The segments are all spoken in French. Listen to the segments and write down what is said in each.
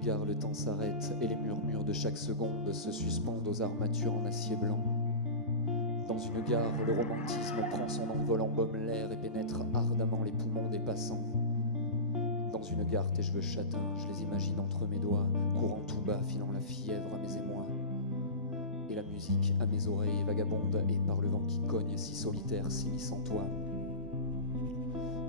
gare, le temps s'arrête et les murmures de chaque seconde se suspendent aux armatures en acier blanc. Dans une gare, le romantisme prend son envol, embaume l'air et pénètre ardemment les poumons des passants. Dans une gare, tes cheveux châtains, je les imagine entre mes doigts, courant tout bas, filant la fièvre à mes émois. Et la musique à mes oreilles vagabonde et par le vent qui cogne, si solitaire, s'immisce sans toi.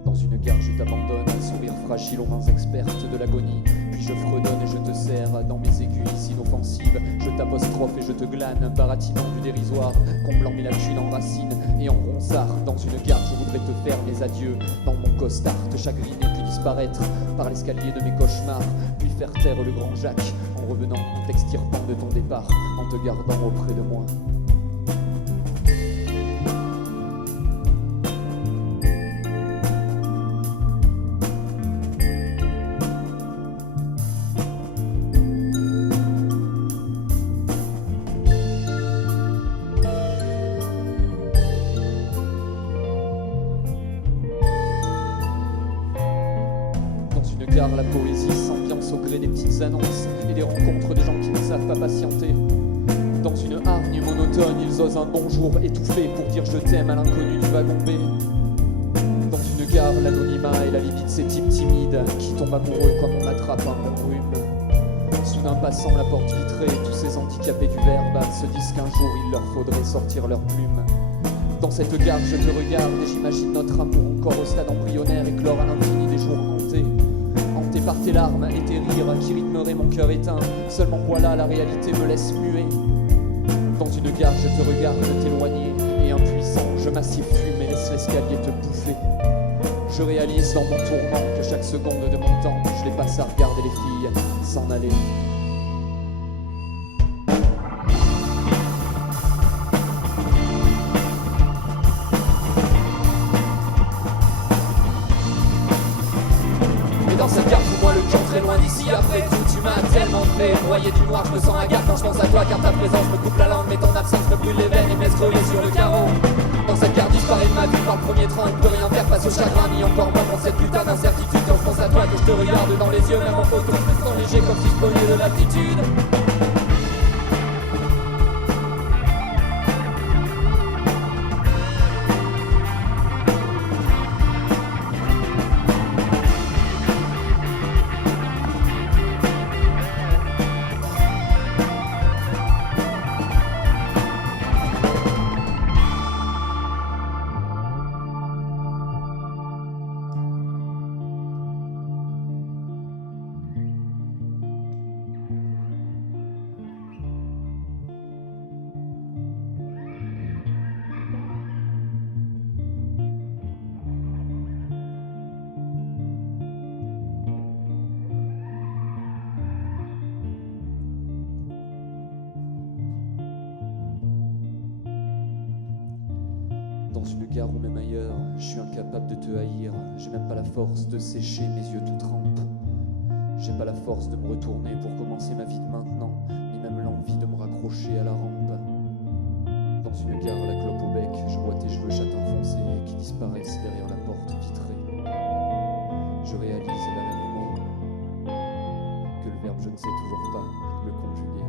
Dans une gare, je t'abandonne, un sourire fragile aux mains expertes de l'agonie. Puis je fredonne et je te serre dans mes aiguilles inoffensives. Je t'apostrophe et je te glane, baratinant du dérisoire, comblant mes lacunes en racines et en ronsard. Dans une gare, je voudrais te faire mes adieux dans mon costard, te chagriner puis disparaître par l'escalier de mes cauchemars, puis faire taire le grand Jacques en revenant, t'extirpant de ton départ, en te gardant auprès de moi. La poésie s'ambiance au gré des petites annonces et des rencontres de gens qui ne savent pas patienter. Dans une hargne monotone, ils osent un bonjour étouffé pour dire je t'aime à l'inconnu du wagon B. Dans une gare, l'anonymat et la libido, ces types timides qui tombent amoureux comme on attrape un bon rhume. Soudain passant la porte vitrée, tous ces handicapés du verbe se disent qu'un jour il leur faudrait sortir leurs plumes. Dans cette gare, je te regarde et j'imagine notre amour encore au stade embryonnaire, éclore à l'infini des jours hantés. Par tes larmes et tes rires qui rythmeraient mon cœur éteint. Seulement voilà, la réalité me laisse muet. Dans une gare, je te regarde t'éloigner et impuissant, je m'assieds fume et laisse l'escalier te bouffer. Je réalise dans mon tourment que chaque seconde de mon temps, je les passe à regarder les filles s'en aller. Dans cette gare, pour moi le camp très loin d'ici. Après tout, tu m'as tellement fait broyer du noir, je me sens hagard quand je pense à toi, car ta présence me coupe la langue, mais ton absence me brûle les veines et me laisse crever sur le carreau. Dans cette gare disparaît de ma vie par le premier train, on ne peut rien faire face au chagrin, ni encore moins pour cette putain d'incertitude. Quand je pense à toi, que je te regarde dans les yeux, même en photo, je me sens léger comme si je prenais de l'altitude. Dans une gare ou même ailleurs, je suis incapable de te haïr. J'ai même pas la force de sécher mes yeux tout trempes. J'ai pas la force de me retourner pour commencer ma vie de maintenant, ni même l'envie de me raccrocher à la rampe. Dans une gare, la clope au bec, je vois tes cheveux châtains foncés qui disparaissent derrière la porte vitrée. Je réalise là la mémoire que le verbe je ne sais toujours pas le conjuguer.